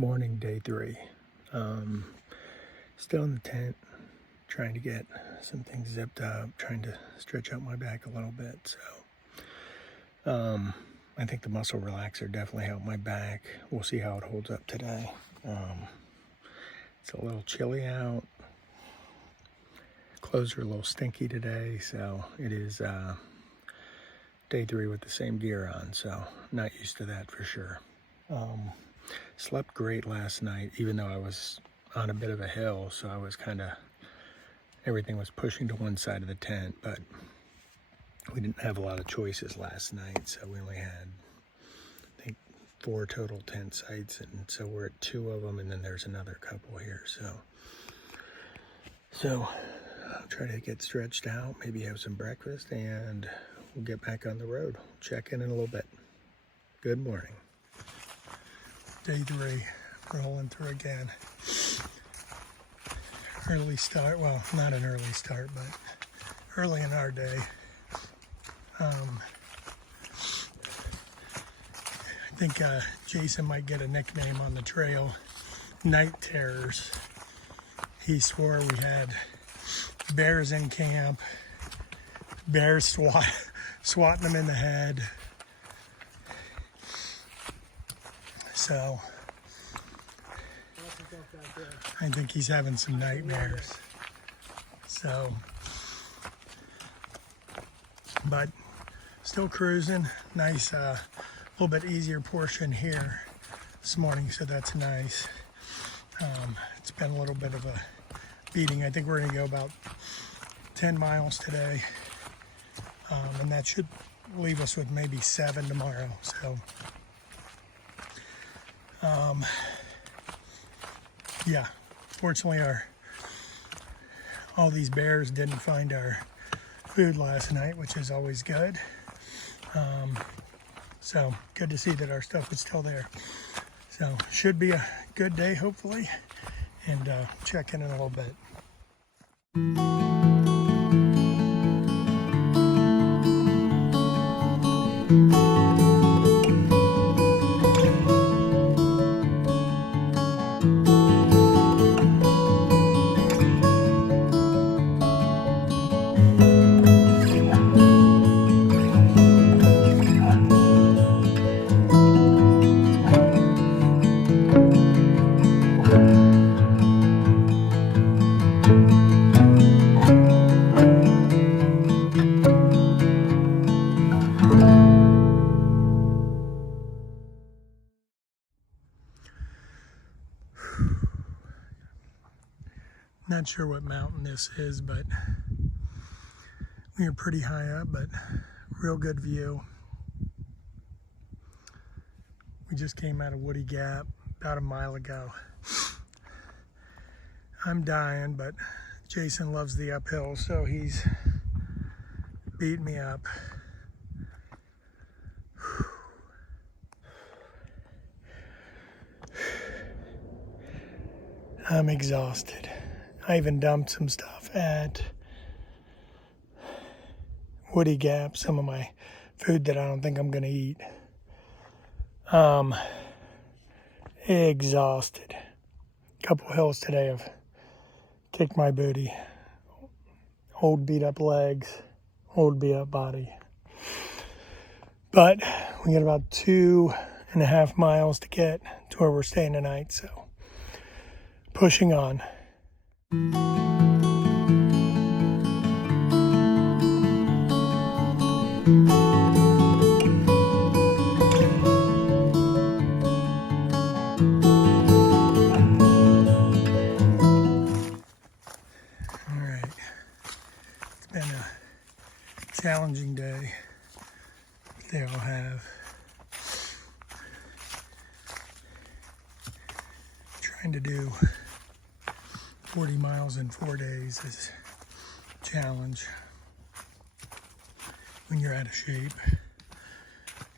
Morning, day 3. Still in the tent, trying to get some things zipped up, trying to stretch out my back a little bit. So I think the muscle relaxer definitely helped my back. We'll see how it holds up today. It's a little chilly out. Clothes are a little stinky today, so it is day 3 with the same gear on, so not used to that for sure. Slept great last night, even though I was on a bit of a hill, so I was everything was pushing to one side of the tent, but we didn't have a lot of choices last night, so we only had, I think, 4 total tent sites, and so we're at 2 of them, and then there's another couple here, so I'll try to get stretched out, maybe have some breakfast, and we'll get back on the road. Check in a little bit. Good morning. Day 3, rolling through again. Early start, well, not an early start, but early in our day. I think Jason might get a nickname on the trail, Night Terrors. He swore we had bears in camp, bears swatting them in the head. So I think he's having some nightmares. So, but still cruising. Nice, little bit easier portion here this morning, so that's nice. It's been a little bit of a beating. I think we're gonna go about 10 miles today, and that should leave us with maybe 7 tomorrow. So, yeah, fortunately all these bears didn't find our food last night, which is always good. So good to see that our stuff is still there. So should be a good day, hopefully, and check in a little bit. Not sure what mountain this is, but we are pretty high up, but real good view. We just came out of Woody Gap about a mile ago. I'm dying, but Jason loves the uphill, so he's beat me up. I'm exhausted. I even dumped some stuff at Woody Gap, some of my food that I don't think I'm gonna eat. Exhausted. Couple hills today have kicked my booty. Old beat up legs, old beat up body. But we got about 2.5 miles to get to where we're staying tonight, so pushing on. Challenging day. They all have. Trying to do 40 miles in 4 days is a challenge when you're out of shape.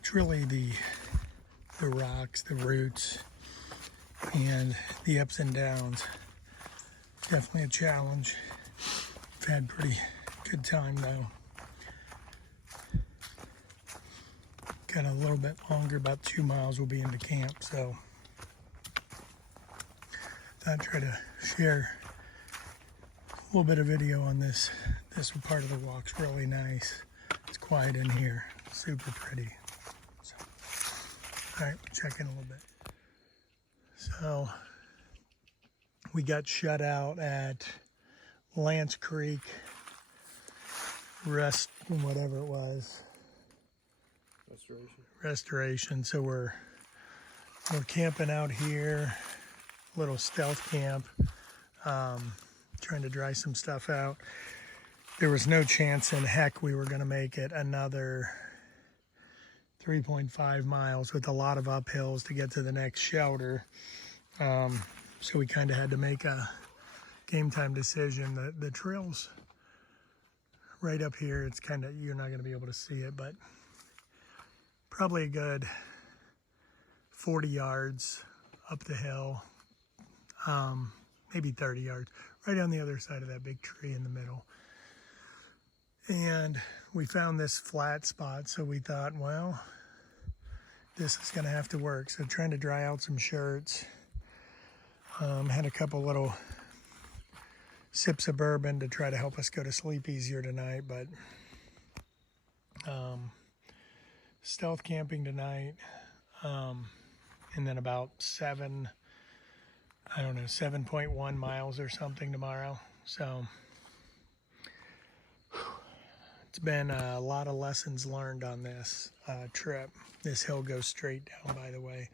It's really the rocks, the roots, and the ups and downs. Definitely a challenge. I've had pretty good time though. Got a little bit longer, about 2 miles we'll be into camp, so Thought I'd try to share a little bit of video on this. This part of the walk's really nice. It's quiet in here, super pretty. So, all right, check in a little bit. So we got shut out at Lance Creek whatever it was. Restoration. So we're camping out here, little stealth camp, trying to dry some stuff out. There was no chance in heck we were going to make it another 3.5 miles with a lot of uphills to get to the next shelter. So we kind of had to make a game time decision. The trail's right up here. It's kind of, you're not going to be able to see it, but probably a good 40 yards up the hill, maybe 30 yards, right on the other side of that big tree in the middle. And we found this flat spot, so we thought, well, this is going to have to work. So trying to dry out some shirts. Had a couple little sips of bourbon to try to help us go to sleep easier tonight, but stealth camping tonight, and then about 7.1 miles or something tomorrow. So it's been a lot of lessons learned on this trip. This hill goes straight down, by the way.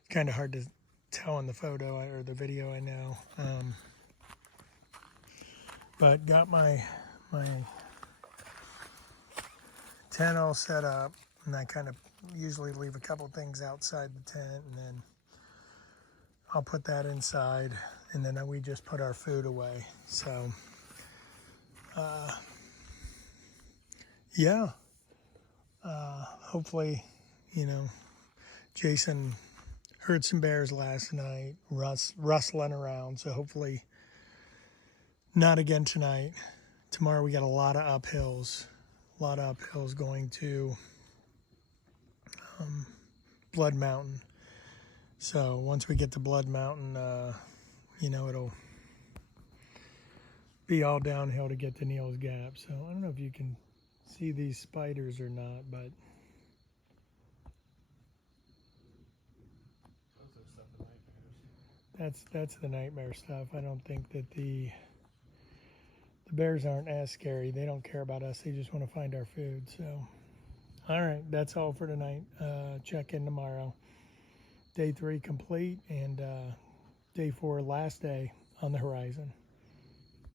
It's kind of hard to tell in the photo or the video, I know. But got my tent all set up, and I kind of usually leave a couple things outside the tent, and then I'll put that inside, and then we just put our food away. So yeah, hopefully, you know, Jason heard some bears last night rustling around, so hopefully not again tonight. Tomorrow we got a lot of uphills going to Blood Mountain. So once we get to Blood Mountain, you know, it'll be all downhill to get to Neal's Gap. So I don't know if you can see these spiders or not, but that's the nightmare stuff. I don't think that the bears aren't as scary. They don't care about us. They just want to find our food. So, all right, that's all for tonight. Check in tomorrow. Day 3 complete, and day 4, last day on the horizon.